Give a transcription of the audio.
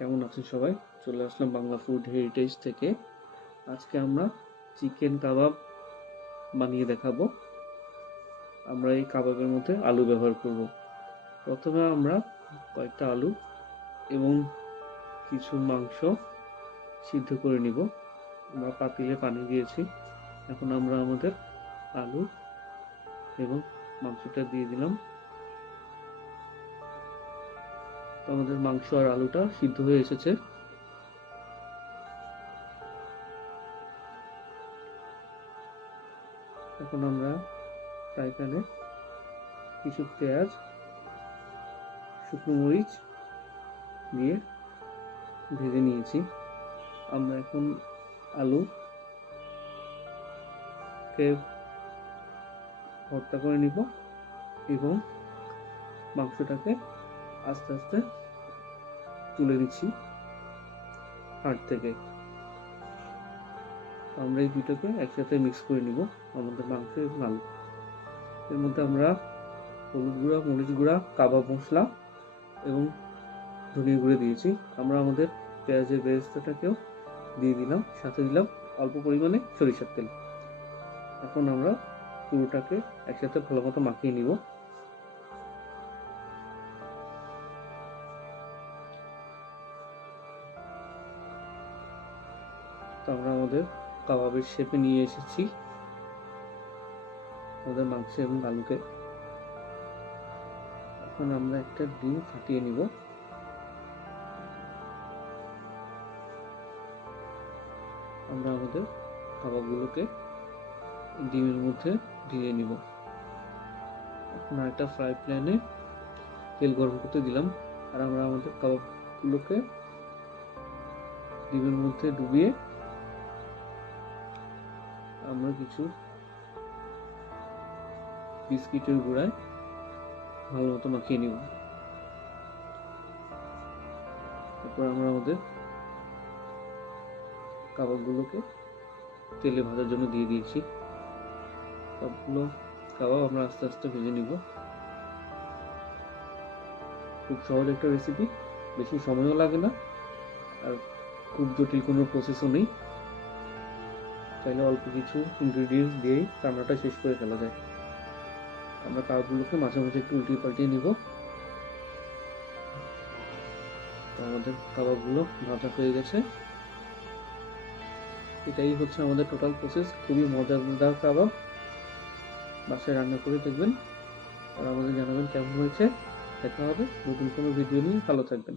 কেমন আছেন সবাই? চলে আসলাম বাংলা ফুড হেরিটেজ থেকে। আজকে আমরা চিকেন কাবাব বানিয়ে দেখাবো। আমরা এই কাবাবের মধ্যে আলু ব্যবহার করব। প্রথমে আমরা কয়েকটা আলু এবং কিছু মাংস সিদ্ধ করে নিব। আমরা পাতিলে পানি দিয়েছি। এখন আমরা আমাদের আলু এবং মাংসটা দিয়ে দিলাম। তো আমাদের মাংস আর আলুটা সিদ্ধ হয়ে এসেছে। এখন আমরা ফ্রাই প্যানে কিছু পেঁয়াজ, শুকনো মরিচ দিয়ে ভেজে নিয়েছি। আমরা এখন আলুকে ভর্তা করে নিব এবং মাংসটাকে আস্তে আস্তে তুলে দিচ্ছি হাঁড় থেকে। আমরা এই দুটোকে একসাথে মিক্স করে নিব, আমাদের মাংস এবং আলু। এর মধ্যে আমরা হলুদ গুঁড়া, মরিচ গুঁড়া, কাবাব মশলা এবং ধনিয়া গুঁড়ো দিয়েছি। আমরা আমাদের পেঁয়াজের বেরেস্তাটাকেও দিয়ে দিলাম, সাথে দিলাম অল্প পরিমাণে সরিষার তেল। এখন আমরা পুরোটাকে একসাথে ভালো মতো মাখিয়ে নিব। তো আমরা আমাদের কাবাবের শেপে নিয়ে এসেছি আমাদের মাংস এবং আলুকে। এখন আমরা একটা ডিম ফাটিয়ে নিব। আমরা আমাদের কাবাবগুলোকে ডিমের মধ্যে দিয়ে নিব। এখন একটা ফ্রাই প্যানে তেল গরম করতে দিলাম, আর আমরা আমাদের কাবাবগুলোকে ডিমের মধ্যে ডুবিয়ে আমরা কিছু বিস্কিটের গুঁড়ায় ভালো মতো মাখিয়ে নিব। তারপর আমরা আমাদের কাবাবগুলোকে তেলে ভাজার জন্য দিয়ে দিয়েছি। সবগুলো কাবাব আমরা আস্তে আস্তে ভেজে নিব। খুব সহজ একটা রেসিপি, বেশি সময়ও লাগে না, আর খুব জটিল কোনো প্রসেসও নেই। চাইলে অল্প কিছু ইনগ্রিডিয়েন্টস দিয়েই রান্নাটা শেষ করে ফেলা যায়। আমরা কাবাবগুলোকে মাঝে মাঝে একটু উল্টিয়ে পাল্টিয়ে নিব। তো আমাদের কাবাবগুলো ভাজা হয়ে গেছে। এটাই হচ্ছে আমাদের টোটাল প্রসেস। খুবই মজাদার কাবাব। বাসায় রান্না করে দেখবেন আর আমাদের জানাবেন কেমন হয়েছে। দেখা হবে নতুন কোনো ভিডিও নিয়ে। ভালো থাকবেন।